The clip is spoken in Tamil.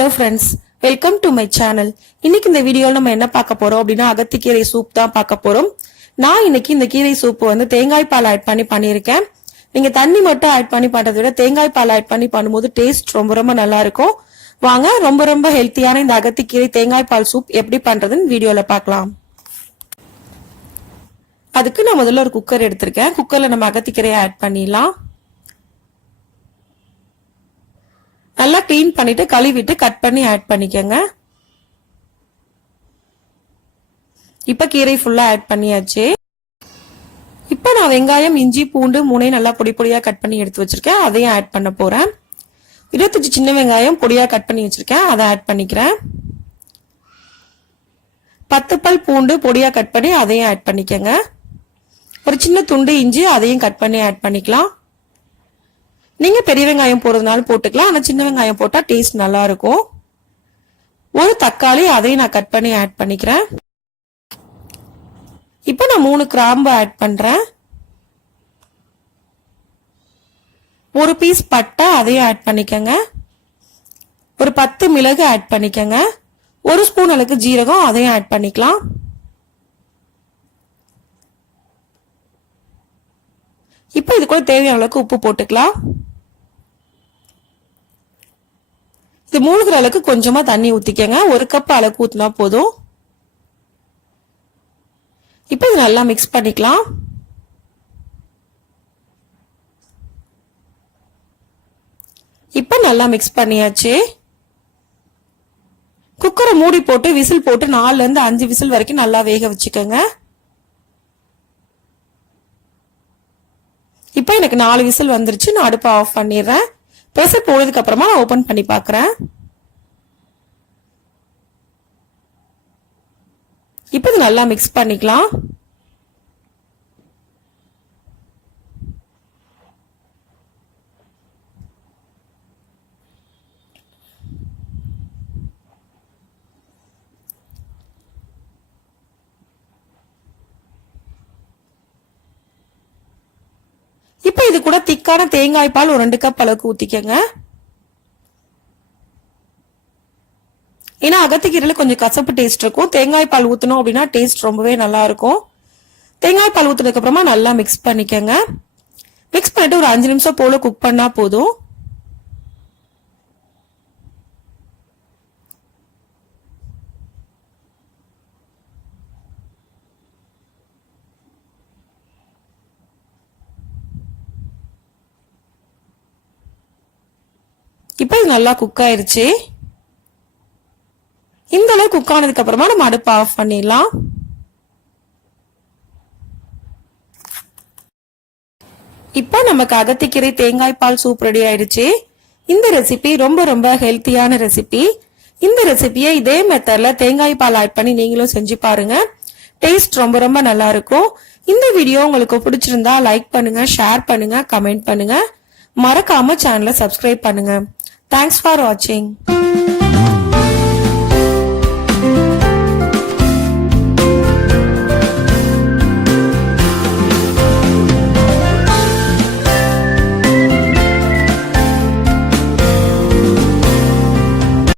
Hello friends, welcome to my channel. இன்னைக்கு இந்த வீடியோல நம்ம என்ன பார்க்க போறோம் அப்படினா அகத்திக்கீரை சூப் தான் பார்க்க போறோம். நான் இன்னைக்கு இந்த கீரை சூப் வந்து தேங்காய் பால் ஆட் பண்ணி பண்ணிருக்கேன். நீங்க தண்ணி மட்டும் ஆட் பண்ணி பண்றதை விட தேங்காய் பால் ஆட் பண்ணி பண்ணும்போது டேஸ்ட் ரொம்ப நல்லா இருக்கும். வாங்க ரொம்ப ஹெல்த்தியான இந்த அகத்திக்கீரை தேங்காய் பால் சூப் எப்படி பண்றதுன்னு வீடியோல பார்க்கலாம். அதுக்கு நான் முதல்ல ஒரு குக்கர் எடுத்திருக்கேன். குக்கர்ல நம்ம அகத்திக்கீரையை ஆட் பண்ணிடலாம். நல்லா க்ளீன் பண்ணிட்டு கழுவிட்டு கட் பண்ணி ஆட் பண்ணிக்கங்க. இப்ப கீரை ஃபுல்லா ஆட் பண்ணியாச்சு. இப்ப நான் வெங்காயம், இஞ்சி, பூண்டு மூணையும் நல்லா பொடியா கட் பண்ணி எடுத்து வச்சிருக்கேன். அதையும் ஆட் பண்ண போறேன். 25 சின்ன வெங்காயம் பொடியா கட் பண்ணி வச்சிருக்கேன். அதை ஆட் பண்ணிக்கிறேன். 10 பல் பூண்டு பொடியா கட் பண்ணி அதையும் ஆட் பண்ணிக்கங்க. ஒரு சின்ன துண்டு இஞ்சி அதையும் கட் பண்ணி ஆட் பண்ணிக்கலாம். நீங்க பெரிய வெங்காயம் போடுறதுனால போட்டுக்கலாம். ஆனா சின்ன வெங்காயம் போட்டா டேஸ்ட் நல்லா இருக்கும். ஒரு தக்காளி அதையும் நான் கட் பண்ணி ஆட் பண்ணிக்கிறேன். இப்ப நான் 3 கிராம்பு ஆட் பண்றேன். ஒரு பீஸ் பட்டை அதையும் ஆட் பண்ணிக்கங்க. ஒரு 10 மிளகு ஆட் பண்ணிக்கங்க. ஒரு ஸ்பூன் அளவுக்கு ஜீரகம் அதையும் ஆட் பண்ணிக்கலாம். இப்ப இது கூட தேவையான அளவுக்கு உப்பு போட்டுக்கலாம். இது மூழ்கிற அளவுக்கு கொஞ்சமா தண்ணி ஊத்திக்கங்க. 1 கப் அளவுக்கு ஊத்தினா போதும். இப்ப இது நல்லா மிக்ஸ் பண்ணிக்கலாம். இப்ப நல்லா மிக்ஸ் பண்ணியாச்சு. குக்கரை மூடி போட்டு விசில் போட்டு 4 இருந்து 5 விசில் வரைக்கும் நல்லா வேக வச்சுக்கோங்க. இப்ப எனக்கு 4 விசில் வந்துருச்சு. நான் அடுப்பை ஆஃப் பண்ணிடுறேன். ப்ரெஷர் போனதுக்கு அப்புறமா நான் ஓபன் பண்ணி பார்க்கறேன். இப்போ இது நல்லா மிக்ஸ் பண்ணிக்கலாம். இப்ப இது கூட திக்கான தேங்காய் பால் ஒரு 2 கப் அளவுக்கு ஊத்திக்கங்க. ஏன்னா அகத்திக்கீரையில கொஞ்சம் கசப்பு டேஸ்ட் இருக்கும். தேங்காய் பால் ஊத்தணும் அப்படின்னா டேஸ்ட் ரொம்பவே நல்லா இருக்கும். தேங்காய் பால் ஊத்துனதுக்கு அப்புறமா நல்லா மிக்ஸ் பண்ணிக்கங்க. மிக்ஸ் பண்ணிட்டு ஒரு 5 நிமிஷம் போல குக் பண்ணா போதும். இப்ப இது நல்லா குக் ஆயிருச்சு. இந்த அளவு குக் ஆனதுக்கு அப்புறமா நம்ம அடுப்பை ஆஃப் பண்ணிடலாம். இப்ப நமக்கு அகத்திக்கீரை தேங்காய் பால் சூப் ரெடி ஆயிடுச்சு. இந்த ரெசிபி ரொம்ப ஹெல்த்தியான ரெசிபி. இந்த ரெசிபியை இதே மெத்தட்ல தேங்காய் பால் ஆட் பண்ணி நீங்களும் செஞ்சு பாருங்க. டேஸ்ட் ரொம்ப நல்லா இருக்கும். இந்த வீடியோ உங்களுக்கு பிடிச்சிருந்தா லைக் பண்ணுங்க, ஷேர் பண்ணுங்க, கமெண்ட் பண்ணுங்க. மறக்காம சேனலை சப்ஸ்கிரைப் பண்ணுங்க. Thanks for watching.